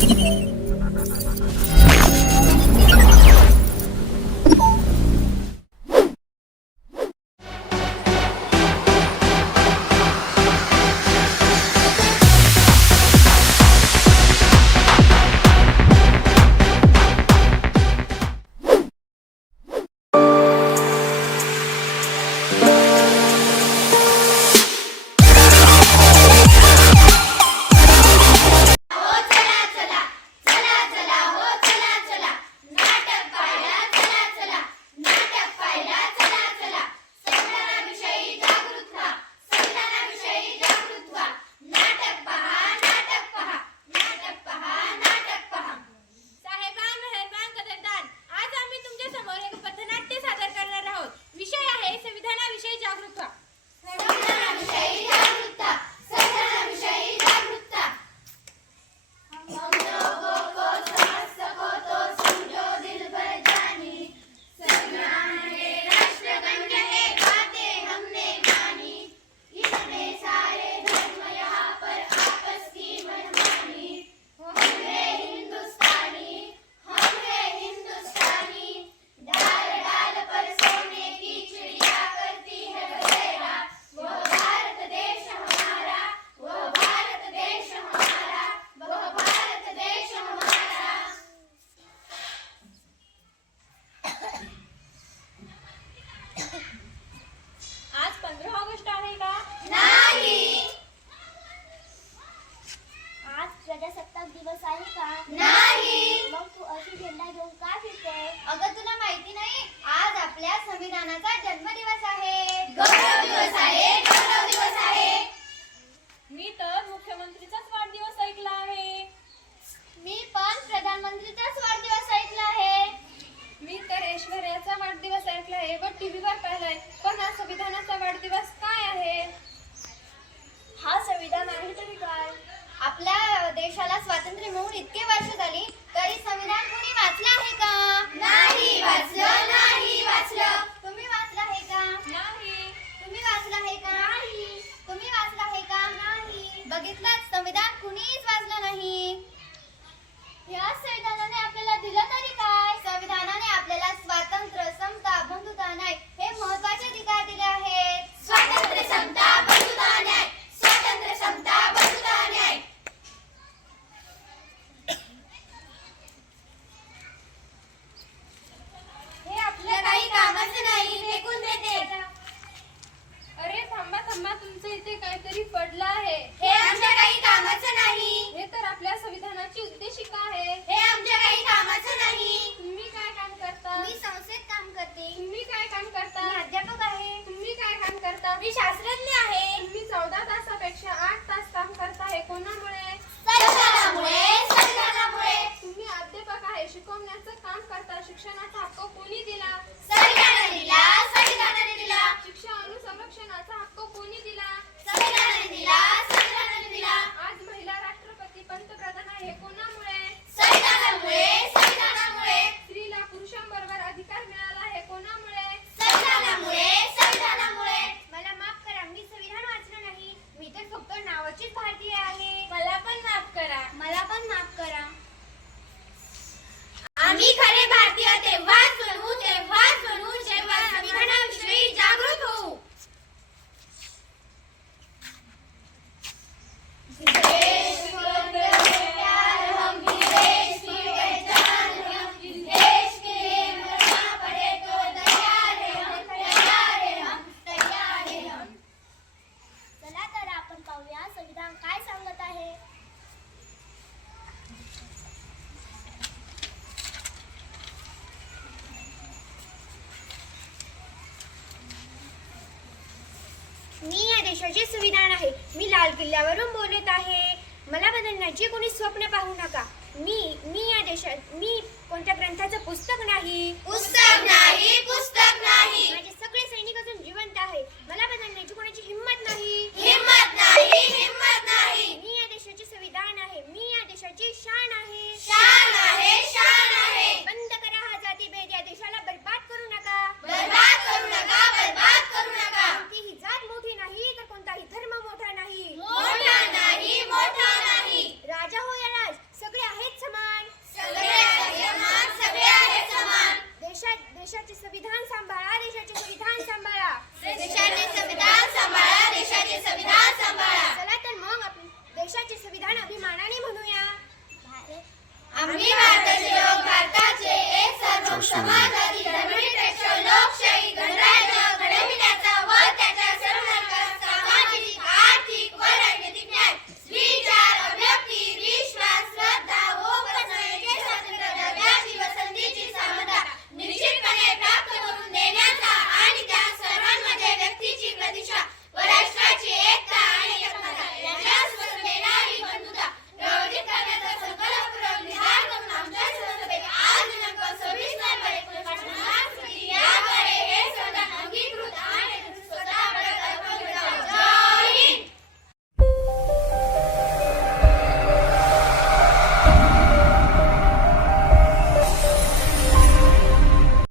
you. की नाही आज आपल्या संविधानाचा जन्मदिवस आहे. गौरव दिवस आहे गौरव दिवस आहे. मी तर मुख्यमंत्रीचाच वाढदिवस ऐकला आहे. मी पण प्रधानमंत्रीचाच वाढदिवस ऐकला आहे. मी तर ऐश्वर्याचा वाढदिवस ऐकला आहे व टीव्हीवर पाहिलाय. पण हा संविधानाचा वाढदिवस काय आहे? हा संविधान आहे तरी काय? आपल्या देशाला स्वातंत्र्य मिळून इतके वर्ष झाली तरी संविधान कुणी वाचलं आहे का? नाही वाचलं नाही वाचलं. काहीतरी पडलं आहे. हे जे संविधान आहे. मी लाल किल्ल्यावरून बोलत आहे. मला बदलण्याची कोणी स्वप्न पाहू नका. मी मी या देशात मी कोणत्या ग्रंथाचं पुस्तक नाही? पुस्तक नाही पुस्तक नाही. देशाचे संविधान सांभाळा देशाचे संविधान सांभाळा. देशाचे संविधान सांभाळा देशाचे संविधान सांभाळा. चला तर मग आपण देशाचे संविधान अभिमानाने म्हणूया. आम्ही भारताचे लोक भारताचे एक सर्व समाज